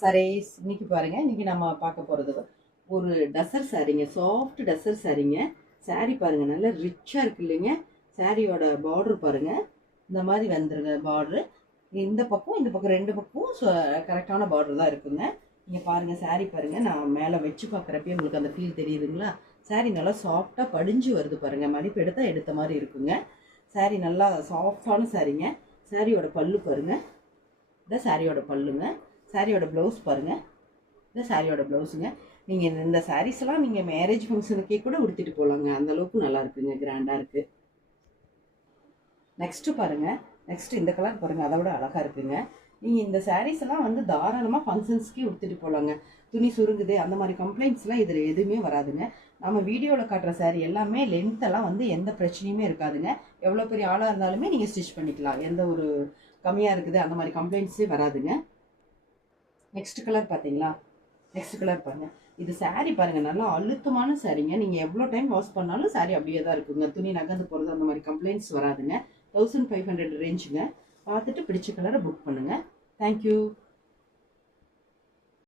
சாரீஸ் இன்னைக்கு பாருங்க. இன்னைக்கு நம்ம பார்க்க போறது ஒரு டசர் சாரீங்க, சாஃப்ட் டசர் சாரீங்க. சாரீ பாருங்க, நல்லா ரிச்சா இருக்கு இல்லைங்க. சாரியோட பார்டர் பாருங்க, இந்த மாதிரி வந்துருங்க. பார்டர் இந்த பக்கம் ரெண்டு பக்கம் கரெக்டான பார்டர் தான் இருக்குங்க. நீங்க பாருங்க, சாரீ பாருங்க, நான் மேலே வச்சு பார்க்குறப்பே உங்களுக்கு அந்த ஃபீல் தெரியுதுங்களா? சாரீ நல்லா சாஃப்டா படிஞ்சு வருது பாருங்க. மடிப்பு எடுத்த மாதிரி இருக்குங்க. சாரீ நல்லா சாஃப்டான சாரீங்க. சாரியோட பல்லு பாருங்க, இந்த சாரியோட பல்லுங்க. சாரியோட ப்ளவுஸ் பாருங்கள், இந்த சாரியோட ப்ளவுஸுங்க. நீங்கள் இந்த சாரீஸ்லாம் நீங்கள் மேரேஜ் ஃபங்க்ஷனுக்கே கூட உடுத்திட்டு போகலாங்க. அந்தளவுக்கு நல்லா இருக்குங்க, கிராண்டாக இருக்குது. நெக்ஸ்ட்டு பாருங்கள், நெக்ஸ்ட்டு இந்த கலர் பாருங்கள், அதை விட அழகாக இருக்குங்க. நீங்கள் இந்த சாரீஸ் எல்லாம் வந்து தாராளமாக ஃபங்க்ஷன்ஸ்க்கே உடுத்திட்டு போகலாங்க. துணி சுருங்குது அந்த மாதிரி கம்ப்ளைண்ட்ஸ்லாம் இதில் எதுவுமே வராதுங்க. நம்ம வீடியோவில் காட்டுற சாரீ எல்லாமே லென்த்தெல்லாம் வந்து எந்த பிரச்சனையுமே இருக்காதுங்க. எவ்வளோ பெரிய ஆளாக இருந்தாலுமே நீங்கள் ஸ்டிச் பண்ணிக்கலாம். எந்த ஒரு கம்மியாக இருக்குது அந்த மாதிரி கம்ப்ளைண்ட்ஸே வராதுங்க. நெக்ஸ்ட் கலர் பார்த்தீங்களா? நெக்ஸ்ட் கலர் பாருங்கள். இது சாரீ பாருங்கள், நல்லா அழுத்தமான சாரீங்க. நீங்கள் எவ்வளோ டைம் வாஷ் பண்ணாலும் சாரீ அப்படியே தான் இருக்குங்க. துணி நகர்ந்து போகிறது அந்த மாதிரி கம்ப்ளைண்ட்ஸ் வராதுங்க. 1500 ரேஞ்சுங்க. பார்த்துட்டு பிடிச்ச கலரை புக் பண்ணுங்கள். தேங்க்யூ.